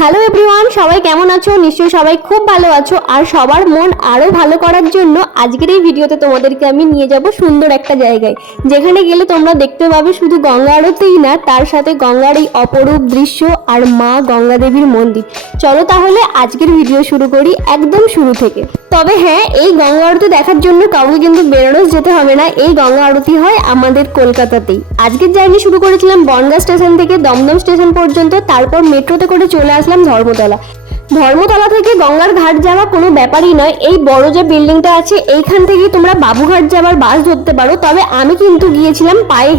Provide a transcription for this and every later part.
Hello everyone, সবাই কেমন আছো? নিশ্চয়ই সবাই খুব ভালো আছো। আর সবার মন আরো ভালো করার জন্য আজকের এই ভিডিওতে তোমাদেরকে আমি নিয়ে যাব সুন্দর একটা জায়গায়, যেখানে গেলে তোমরা দেখতে পাবে শুধু গঙ্গা আরতিই না, তার সাথে গঙ্গার এই অপরূপ দৃশ্য আর মা গঙ্গা দেবীর মন্দির। চলো তাহলে আজকের ভিডিও শুরু করি একদম শুরু থেকে। তবে হ্যাঁ, এই গঙ্গা আরতি দেখার জন্য কাউকে কিন্তু বেনারস যেতে হবে না। এই গঙ্গা আরতি হয় আমাদের কলকাতাতেই। আজকের জার্নি শুরু করেছিলাম বনগাঁ স্টেশন থেকে দমদম স্টেশন পর্যন্ত, তারপর মেট্রোতে করে চলে আসলাম ধর্মতলা। ধর্মতলা থেকে গঙ্গার ঘাট যাওয়া কোনো ব্যাপারই নয়। এই বড় যে বিল্ডিংটা আছে এইখান থেকেই তোমরা বাবুঘাট যাবার বাস ধরতে পারো। তবে আমি কিন্তু গিয়েছিলাম পায়ে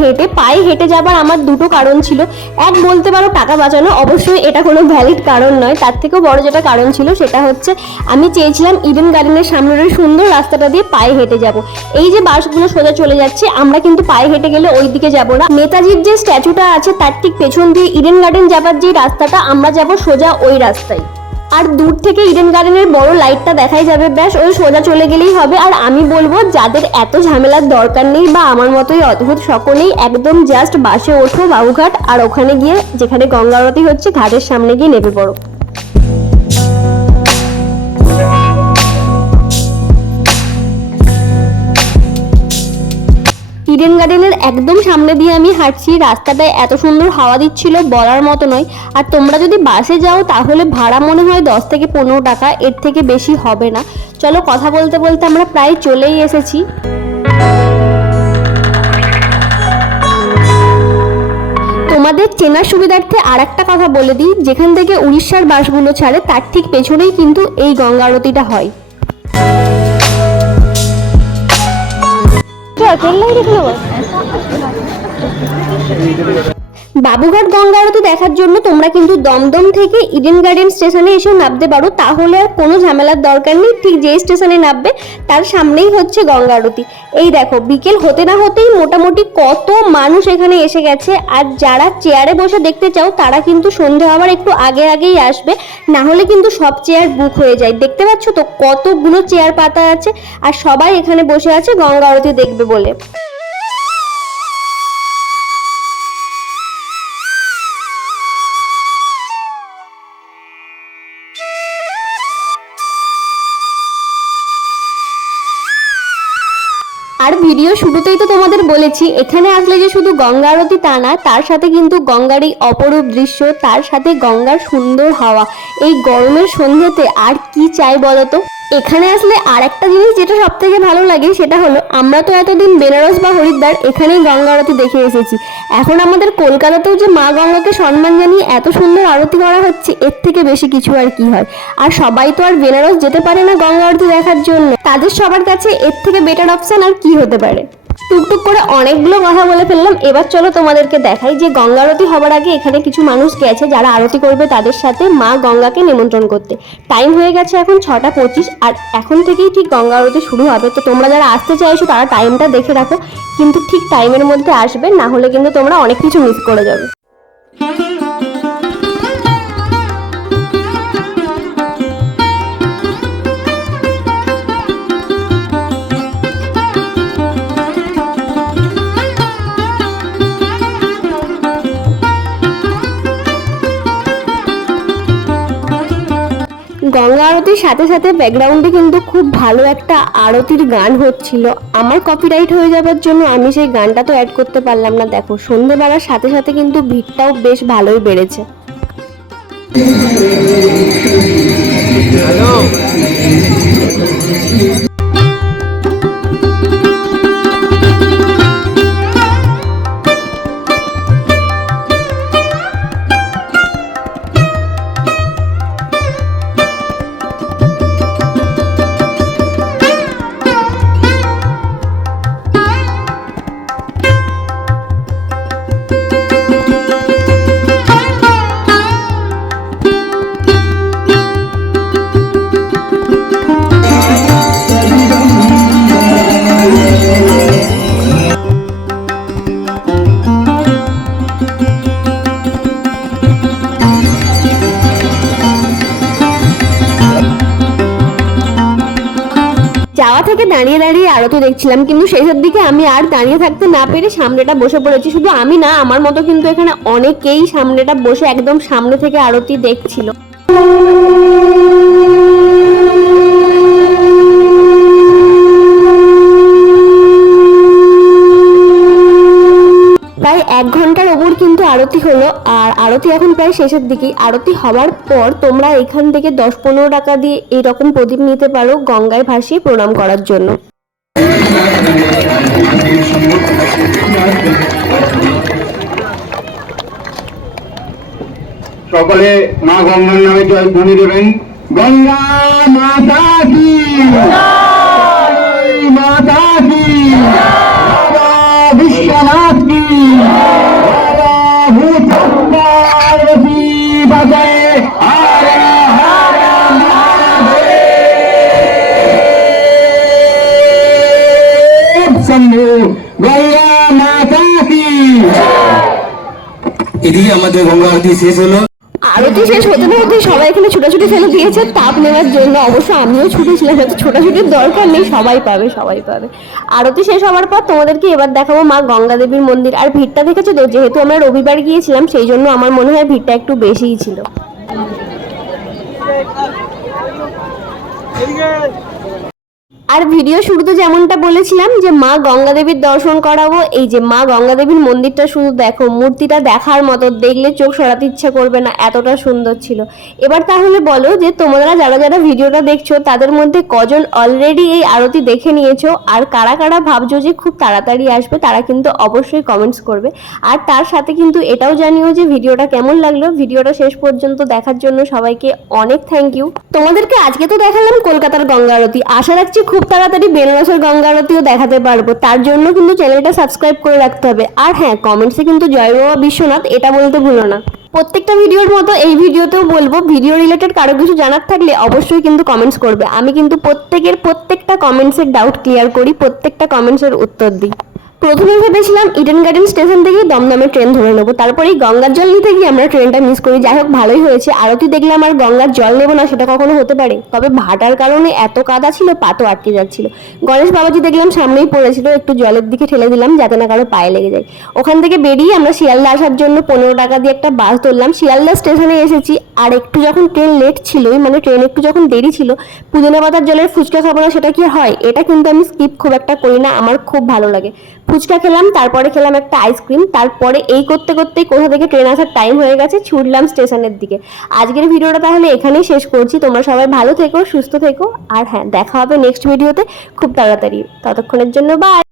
হেঁটে যাবার আমার দুটো কারণ ছিল। এক, বলতে পারো টাকা বাঁচানো, অবশ্যই এটা কোনো ভ্যালিড কারণ নয়। তার থেকেও বড় যেটা কারণ ছিল সেটা হচ্ছে আমি চেয়েছিলাম ইডেন গার্ডেনের সামনের ওই সুন্দর রাস্তাটা দিয়ে পায়ে হেঁটে যাব। এই যে বাসগুলো সোজা চলে যাচ্ছে, আমরা কিন্তু পায়ে হেঁটে গেলে ওই দিকে যাবো না। নেতাজির যে স্ট্যাচুটা আছে তার ঠিক পেছন দিয়ে ইডেন গার্ডেন যাবার যে রাস্তাটা, আমরা যাব সোজা ওই রাস্তায়। আর দূর থেকে ইডেন গার্ডেনের বড় লাইটটা দেখাই যাবে, ব্যাস ওই সোজা চলে গেলেই হবে। আর আমি বলবো যাদের এত ঝামেলার দরকার নেই বা আমার মতোই অদ্ভুত, সকলেই একদম জাস্ট বাসে ওঠো বাবুঘাট, আর ওখানে গিয়ে যেখানে গঙ্গা আরতি হচ্ছে ঘাটের সামনে গিয়ে নেমে পড়ো। ইডেন গার্ডেনের একদম সামনে দিয়ে আমি হাঁটছি, রাস্তাটায় এত সুন্দর হাওয়া দিচ্ছিল বলার মতো নয়। আর তোমরা যদি বাসে যাও তাহলে ভাড়া মনে হয় 10 থেকে 15 টাকা, এর থেকে বেশি হবে না। চলো, কথা বলতে বলতে আমরা প্রায় চলেই এসেছি। তোমাদের চেনার সুবিধার্থে আর একটা কথা বলে দিই, যেখান থেকে উড়িষ্যার বাসগুলো ছাড়ে তার ঠিক পেছনেই কিন্তু এই গঙ্গা আরতিটা হয়। বাবুঘাট গঙ্গা আরতি দেখার জন্য তোমরা কিন্তু দমদম থেকে ইডেন গার্ডেন স্টেশনে এসেও নামতে পারো, তাহলে আর কোনো ঝামেলার দরকার নেই। ঠিক যে স্টেশনে নামবে তার সামনেই হচ্ছে গঙ্গা আরতি। এই দেখো, বিকেল হতে না হতেই মোটামুটি কত মানুষ এখানে এসে গেছে। আর যারা চেয়ারে বসে দেখতে চাও তারা কিন্তু সন্ধে হওয়ার একটু আগেই আসবে, না হলে কিন্তু সব চেয়ার বুক হয়ে যায়। দেখতে পাচ্ছ তো কতগুলো চেয়ার পাতা আছে, আর সবাই এখানে বসে আছে গঙ্গা আরতি দেখবে বলে। আর ভিডিও শুরুতেই তো তোমাদের বলেছি, এখানে আসলে যে শুধু গঙ্গা আরতি তা না, তার সাথে কিন্তু গঙ্গার এই অপরূপ দৃশ্য, তার সাথে গঙ্গার সুন্দর হাওয়া। এই গরমের সন্ধ্যেতে আর কি চাই বলতো? এখানে আসলে আর একটা জিনিস যেটা সব থেকে ভালো লাগে সেটা হলো, আমরা তো এতদিন বেনারস বা হরিদ্বার এখানেই গঙ্গা আরতি দেখে এসেছি। এখন আমাদের কলকাতাতেও যে মা গঙ্গাকে সম্মান জানিয়ে এত সুন্দর আরতি করা হচ্ছে, এর থেকে বেশি কিছু আর কি হয়। আর সবাই তো আর বেনারস যেতে পারে না গঙ্গা আরতি দেখার জন্য, তাদের সবার কাছে এর থেকে বেটার অপশন আর কি হতে পারে। টুকটুক করে অনেকগুলো কথা বলে ফেললাম, এবার চলো তোমাদেরকে দেখাই যে গঙ্গা আরতি হবার আগে এখানে কিছু মানুষ গেছে যারা আরতি করবে তাদের সাথে মা গঙ্গাকে নিমন্ত্রণ করতে। টাইম হয়ে গেছে এখন 6:25, আর এখন থেকেই ঠিক গঙ্গা আরতি শুরু হবে। তো তোমরা যারা আসতে চাইছো তারা টাইমটা দেখে রাখো, কিন্তু ঠিক টাইমের মধ্যে আসবে, না হলে কিন্তু তোমরা অনেক কিছু মিস করে যাবে। গঙ্গা আরতির সাথে সাথে ব্যাকগ্রাউন্ডে কিন্তু খুব ভালো একটা আরতির গান হচ্ছিল। আমার কপিরাইট হয়ে যাবার জন্য আমি সেই গানটা তো অ্যাড করতে পারলাম না। দেখো, সন্ধে বেলার সাথে সাথে কিন্তু ভিড়টাও বেশ ভালোই বেড়েছে। যাওয়া থেকে দাঁড়িয়ে দাঁড়িয়ে আরতি দেখছিলাম, কিন্তু শেষের দিকে আমি আর দাঁড়িয়ে থাকতে না পেরে সামনেটা বসে পড়েছি। শুধু আমি না, আমার মতো কিন্তু এখানে অনেকেই সামনেটা বসে একদম সামনে থেকে আরতি দেখছিল। প্রায় 1 ঘন্টার ওপর কিন্তু আরতি হলো, আর আরতি এখন প্রায় শেষের দিকে। আরতি হওয়ার পর তোমরা এখান থেকে 10-15 টাকা দিয়ে এইরকম প্রদীপ নিতে পারো গঙ্গায় ভাসিয়ে প্রণাম করার জন্য। সকলে মা গঙ্গার নামে জয় ধ্বনি দেবেন। গঙ্গা মাতা কি, মাতা কি, বাবা বিশ্বনাথ কি, বাবা ভূতপার্বতী বাজে হর হর মহাদেব শম্ভু। গঙ্গা মাতা কি। এদিকে আমাদের গঙ্গা আরতি শেষ হলো। আরতি শেষ হতে না হতে সবাই এখানে ছোটাছুটি ফেলে দিয়েছে তাপ নেওয়ার জন্য। অবশ্য আমিও ছুটেছিলাম, হয়তো ছোটাছুটির দরকার নেই, সবাই পাবে সবাই পাবে। আরতি শেষ হওয়ার পর তোমাদেরকে এবার দেখাবো মা গঙ্গা দেবীর মন্দির। আর ভিড়টা দেখেছো তো, যেহেতু আমরা রবিবার গিয়েছিলাম সেই জন্য আমার মনে হয় ভিড়টা একটু বেশিই ছিল। আর ভিডিও শুরুতে যেমনটা বলেছিলাম যে মা গঙ্গা দেবীর দর্শন করাবো, এই যে মা গঙ্গা দেবীর মন্দিরটা শুধু দেখো, মূর্তিটা দেখার মতো, দেখলে চোখ সরাতে ইচ্ছা করবে না, এতটা সুন্দর ছিল। এবার তাহলে বলো যে তোমরা যারা যারা ভিডিওটা দেখছো তাদের মধ্যে কজন অলরেডি এই আরতি দেখে নিয়েছো, আর কারা কারা ভাবছো যে খুব তাড়াতাড়ি আসবে, তারা কিন্তু অবশ্যই কমেন্টস করবে। আর তার সাথে কিন্তু এটাও জানিও যে ভিডিওটা কেমন লাগলো। ভিডিওটা শেষ পর্যন্ত দেখার জন্য সবাইকে অনেক থ্যাংক ইউ। তোমাদেরকে আজকে তো দেখালাম কলকাতার গঙ্গা আরতি, আশা রাখছি খুব তাড়াতাড়ি বেনারসের গঙ্গা আরতিও দেখাতে পারবো। তার জন্য কিন্তু চ্যানেলটা সাবস্ক্রাইব করে রাখতে হবে। আর হ্যাঁ, কমেন্টসে কিন্তু জয় বাবা বিশ্বনাথ এটা বলতে ভুলো না। প্রত্যেকটা ভিডিওর মতো এই ভিডিওতেও বলবো, ভিডিও রিলেটেড কারো কিছু জানার থাকলে অবশ্যই কিন্তু কমেন্টস করবে। আমি কিন্তু প্রত্যেকটা কমেন্টসের ডাউট ক্লিয়ার করি, প্রত্যেকটা কমেন্টসের উত্তর দিই। প্রথমে ভেবেছিলাম ইডেন গার্ডেন স্টেশন থেকে দমদমে ট্রেন ধরে নেবো, তারপরে এই গঙ্গার জল নিতে গিয়ে আমরা ট্রেনটা মিস করি। যাই হোক, ভালোই হয়েছে। আরতি দেখলাম আর গঙ্গার জল নেবো না, সেটা কখনো হতে পারে? তবে ভাটার কারণে এত কাদা ছিল, পাতো আটকে যাচ্ছিল। গণেশ বাবাজি দেখলাম সামনেই পড়েছিল, একটু জলের দিকে ঠেলে দিলাম যাতে না কারো পায়ে লেগে যায়। ওখান থেকে বেরিয়ে আমরা শিয়ালদা আসার জন্য 15 টাকা দিয়ে একটা বাস ধরলাম। শিয়ালদা স্টেশনে এসেছি, আর একটু যখন ট্রেন লেট ছিল, মানে ট্রেন একটু যখন দেরি ছিল, পুদিনা পাতার জলের ফুচকা খাবো না সেটা কি হয়? এটা কিন্তু আমি স্কিপ খুব একটা করি না, আমার খুব ভালো লাগে। ফুচকা খেলাম, তারপরে খেলাম একটা আইসক্রিম, তারপরে এই করতে করতেই কোথা থেকে ট্রেন আসার টাইম হয়ে গেছে, ছুটলাম স্টেশনের দিকে। আজকের ভিডিওটা তাহলে এখানেই শেষ করছি। তোমরা সবাই ভালো থেকো, সুস্থ থেকো, আর হ্যাঁ, দেখা হবে নেক্সট ভিডিওতে খুব তাড়াতাড়ি। ততক্ষণের জন্য বাই।